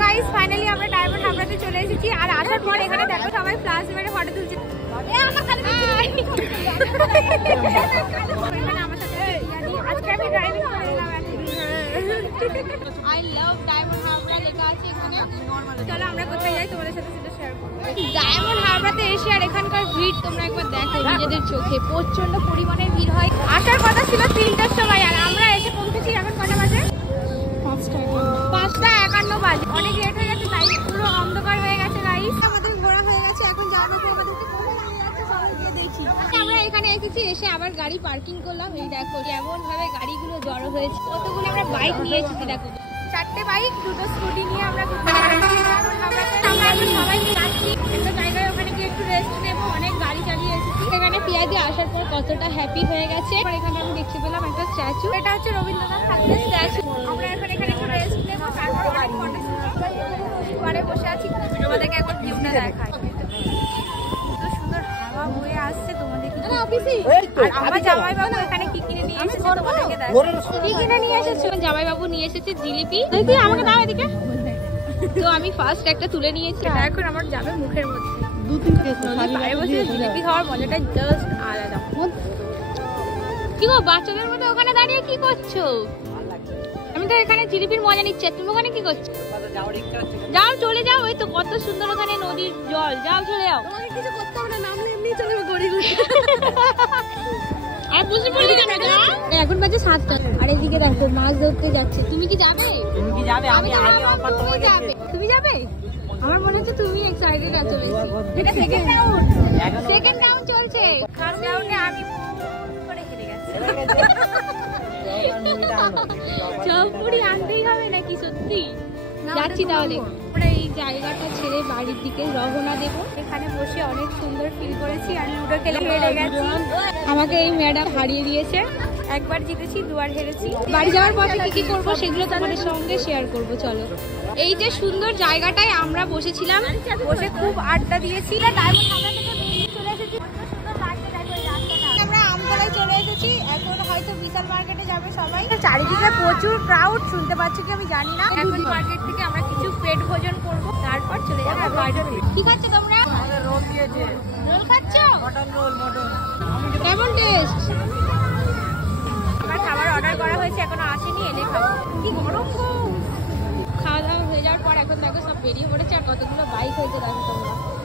Guys finally আমরা diamond হারবারে চলে এসেছি আর আসার পর এখানে দেখো সবাই ফ্ল্যাশ মেরে ফটো তুলছে। আজকে আমি ড্রাইভিং করে এলাম। আই লাভ ডায়মন্ড হারবার লেখা আছে এখানে। চলো আমরা কোথায় যাই তোমাদের সাথে সেটা শেয়ার করবো। ডায়মন্ড হারবারে এসে আর এখানকার ভিড় তোমরা একবার দেখো নিজেদের চোখে, প্রচন্ড পরিমাণের ভিড় হয়। আসার কথা ছিল 3টার সময় আর আমরা এসে পৌঁছেছি এখন কটা বাজে? 5:51 বাজে। অনেক লেট হয়ে গেছে, তাই পুরো অন্ধকার হয়ে গেছে গাইস। আমাদের ঘোরা হয়ে গেছে, এখন যাওয়ার আমাদেরকে কোথায় নিয়ে যাচ্ছে সবাই গিয়ে দেখি। আমরা এখানে এসেছি, এসে আবার গাড়ি পার্কিং করলাম। এই দেখো কেমন ভাবে গাড়িগুলো জড়ো হয়েছে, কতগুলো আমরা বাইক নিয়ে এসেছি। দেখো 4টে বাইক, 2টো স্কুটি নিয়ে আমরা সবাই যাচ্ছি একটা জায়গায়, ওখানে গিয়ে একটু রেস্ট নেবো। অনেক গাড়ি চালিয়ে এসেছি। এখানে পিয়াদি আসার পর কতটা হ্যাপি হয়ে গেছে। এখানে আমি দেখতে পেলাম একটা স্ট্যাচু, এটা হচ্ছে রবীন্দ্রনাথ ঠাকুরের স্ট্যাচু। আমরা এখানে একটু রেস্ট নেবো, তারপর পরে বসে আছি। তোমাদেরকে একবার ভিউটা দেখাই, কত সুন্দর হাওয়া বয়ে আসছে। তোমাদেরকে আমার জামাইবাবু এখানে কি কিনে নিয়ে এসেছে তোমাদেরকে দেখাই। কি কিনে নিয়ে এসেছে? জামাইবাবু নিয়ে এসেছে জিলিপি। তুই আমাকে দাও এদিকে। তো আমি ফার্স্ট একটা তুলে নিয়েছি, এখন আমার যাবে মুখের মধ্যে। পায়ে বসে জিলিপি খাওয়ার মজাটা জাস্ট আলাদা। কি গো বাচ্চাদের মধ্যে ওখানে দাঁড়িয়ে কি করছো? আমি তো এখানে জিলিপির মজা নিচ্ছি, তুমি ওখানে কি করছো? যাও চলে যাও, ওই তো কত সুন্দর ওখানে নদীর জল। যাও চলে যাও, কিছু করতে হবে না, নামলে এমনি চলে যাবে গড়ি গড়ি। আর বুঝতে পারলি কেন? এখন বাজে 7টা আর এদিকে দেখো মাছ ধরতে যাচ্ছে। তুমি কি যাবে? আমি আগে অফার তোমাকে যাবে। তুমি যাবে? আমার মনে হচ্ছে তুমি এক্সাইটেড আছো বেশি। এটা সেকেন্ড রাউন্ড চলছে। ফার্স্ট রাউন্ডে আমি করে হেরে গেছি। চপপুরি আনতেই হবে নাকি সত্যি? যাচ্ছি তাহলে। আমরা এই জায়গাটা ছেড়ে বাড়ির দিকে রওনা দেবো। এখানে বসে অনেক সুন্দর ফিল করেছি আর লুডো খেলে হেরে গেছি। আমাকে এই ম্যাডাম হারিয়ে দিয়েছে। একবার জিতেছি, 2বার হেরেছি। বাড়ি যাওয়ার পথে কি কি করবো সেগুলো তোমাদের সঙ্গে শেয়ার করব। চলো, এই যে সুন্দর জায়গাটায় আমরা বসেছিলাম, বসে খুব আড্ডা দিয়েছি। আমরা আমতলায় চলে এসেছি, এখন হয়তো বিশাল মার্কেটে যাবে সবাই। চারিদিকে প্রচুর ক্রাউড, শুনতে পাচ্ছ কি আমি জানি না। এখন মার্কেট থেকে আমরা কিছু পেট ভোজন করবো, তারপর চলে যাবো বাড়িতে। কি খাচ্ছ তোমরা? রোল দিয়েছে। রোল খাচ্ছ? Mutton roll. কেমন টেস্ট? আমার খাবার অর্ডার করা হয়েছে, এখনো আসেনি, এলে খাবো। কি গরম গো। খাওয়া দাওয়া হয়ে যাওয়ার পর এখন দেখো সব বেরিয়ে পড়েছে আর কতগুলো বাইক হয়েছে দেখো তোমরা।